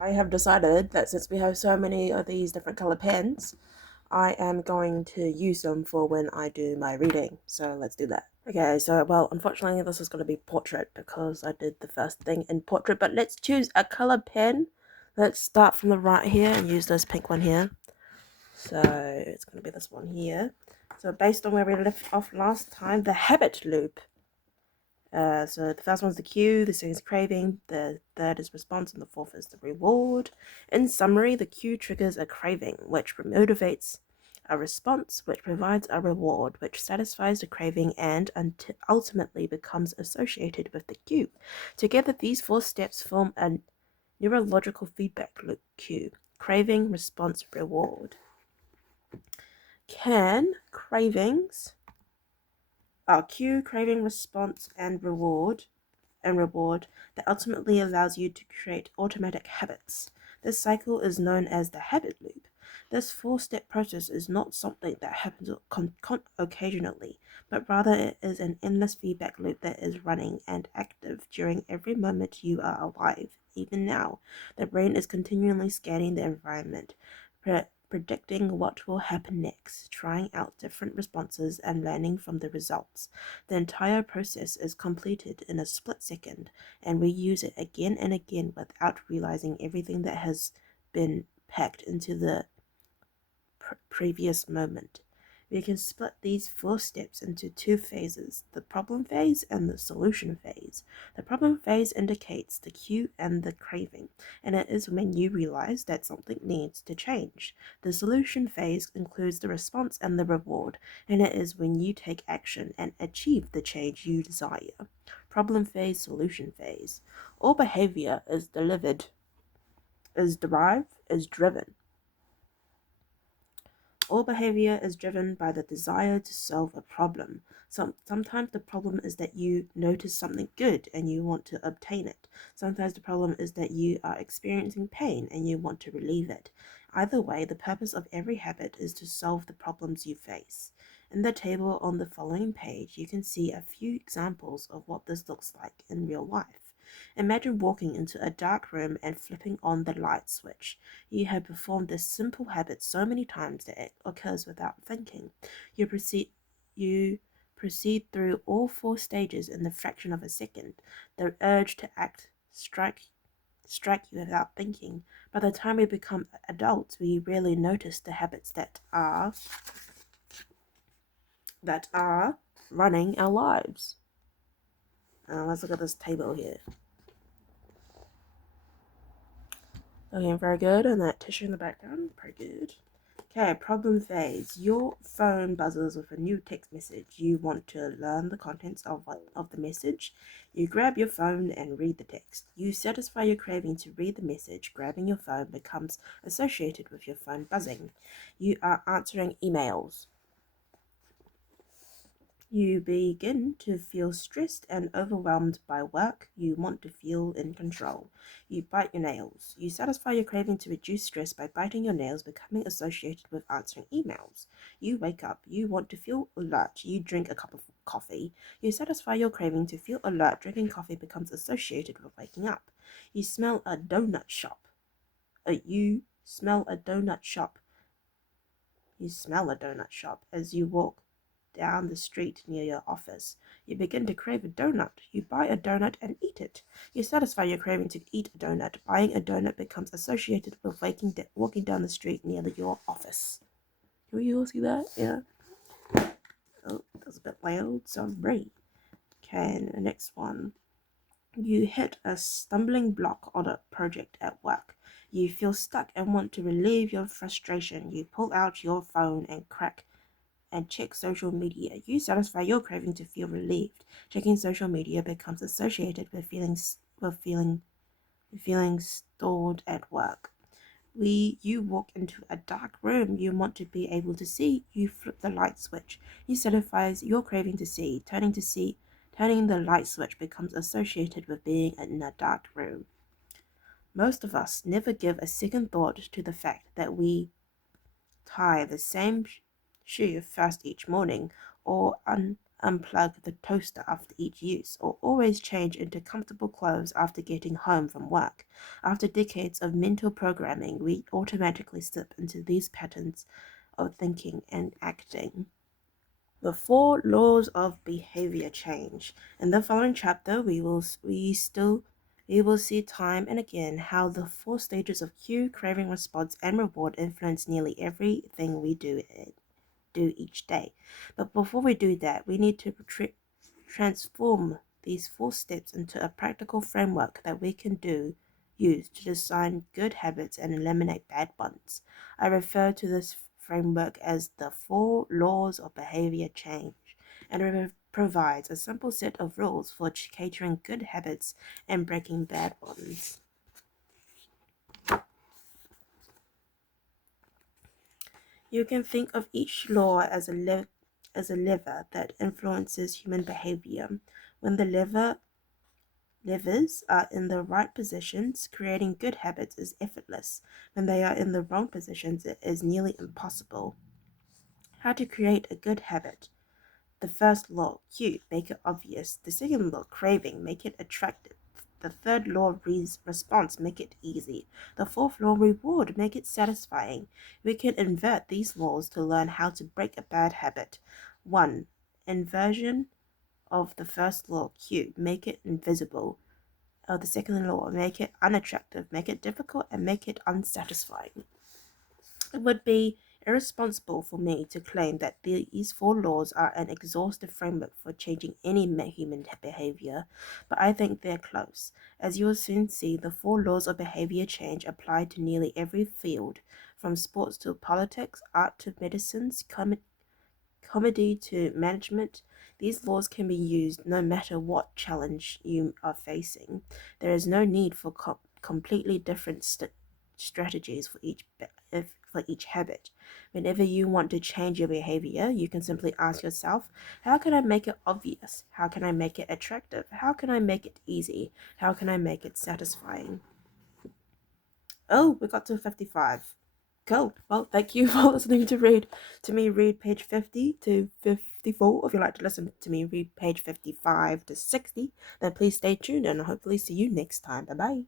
I have decided that since we have so many of these different color pens, I am going to use them for when I do my reading. So let's do that. Okay, so well, unfortunately this is going to be portrait because I did the first thing in portrait, but let's choose a color pen. Let's start from the right here and use this pink one here. So it's going to be this one here. So based on where we left off last time, the habit loop. So the first one's the cue, the second is craving, the third is response, and the fourth is the reward. In summary, the cue triggers a craving, which motivates a response, which provides a reward, which satisfies the craving and ultimately becomes associated with the cue. Together, these four steps form a neurological feedback loop: cue, craving, response, reward. Can cravings, cue, craving, response, and reward that ultimately allows you to create automatic habits. This cycle is known as the habit loop. This four-step process is not something that happens occasionally, but rather it is an endless feedback loop that is running and active during every moment you are alive. Even now, the brain is continually scanning the environment, predicting what will happen next, trying out different responses and learning from the results. The entire process is completed in a split second, and we use it again and again without realizing everything that has been packed into the previous moment. We can split these four steps into two phases: the problem phase and the solution phase. The problem phase indicates the cue and the craving, and it is when you realize that something needs to change. The solution phase includes the response and the reward, and it is when you take action and achieve the change you desire. Problem phase, solution phase. All behavior is driven. All behavior is driven by the desire to solve a problem. Sometimes the problem is that you notice something good and you want to obtain it. Sometimes the problem is that you are experiencing pain and you want to relieve it. Either way, the purpose of every habit is to solve the problems you face. In the table on the following page, you can see a few examples of what this looks like in real life. Imagine walking into a dark room and flipping on the light switch. You have performed this simple habit so many times that it occurs without thinking. You proceed through all four stages in the fraction of a second. The urge to act strike you without thinking. By the time we become adults, we rarely notice the habits that are running our lives. Let's look at this table here. Okay, very good. And that tissue in the background, pretty good. Okay, problem phase. Your phone buzzes with a new text message. You want to learn the contents of the message. You grab your phone and read the text. You satisfy your craving to read the message. Grabbing your phone becomes associated with your phone buzzing. You are answering emails. You begin to feel stressed and overwhelmed by work. You want to feel in control. You bite your nails. You satisfy your craving to reduce stress by biting your nails, becoming associated with answering emails. You wake up. You want to feel alert. You drink a cup of coffee. You satisfy your craving to feel alert. Drinking coffee becomes associated with waking up. You smell a donut shop. You smell a donut shop. You smell a donut shop as you walk down the street near your office. You begin to crave a donut. You buy a donut and eat it. You satisfy your craving to eat a donut. Buying a donut becomes associated with walking down the street near your office. Can you all see that? Yeah. Oh, that was a bit loud. Sorry. Okay, and the next one. You hit a stumbling block on a project at work. You feel stuck and want to relieve your frustration. You pull out your phone and check social media. You satisfy your craving to feel relieved. Checking social media becomes associated with feeling stored at work. You walk into a dark room you want to be able to see. You flip the light switch. You satisfies your craving to see. Turning the light switch becomes associated with being in a dark room. Most of us never give a second thought to the fact that we tie the same shoe first each morning, or unplug the toaster after each use, or always change into comfortable clothes after getting home from work. After decades of mental programming, we automatically slip into these patterns of thinking and acting. The four laws of behavior change. In the following chapter, we will see time and again how the four stages of cue, craving, response, and reward influence nearly everything we do each day. But before we do that, we need to transform these four steps into a practical framework that we can use to design good habits and eliminate bad ones. I refer to this framework as the four laws of behavior change, and it provides a simple set of rules for catering good habits and breaking bad ones. You can think of each law as a lever that influences human behavior. When the levers are in the right positions, creating good habits is effortless. When they are in the wrong positions, it is nearly impossible. How to create a good habit. The first law, cue, make it obvious. The second law, craving, make it attractive. The third law, response, make it easy. The fourth law, reward, make it satisfying. We can invert these laws to learn how to break a bad habit. 1. Inversion of the first law, cue, make it invisible. The second law, make it unattractive, make it difficult, and make it unsatisfying. It would be irresponsible for me to claim that these four laws are an exhaustive framework for changing any human behavior, but I think they're close. As you will soon see, the four laws of behavior change apply to nearly every field, from sports to politics, art to medicines, comedy to management. These laws can be used no matter what challenge you are facing. There is no need for completely different strategies for each habit. Whenever you want to change your behavior, you can simply ask yourself, how can I make it obvious? How can I make it attractive? How can I make it easy? How can I make it satisfying? Oh, we got to 55. Cool. Well, thank you for listening to me read page 50 to 54. If you'd like to listen to me read page 55 to 60, then please stay tuned and I'll hopefully see you next time. Bye bye.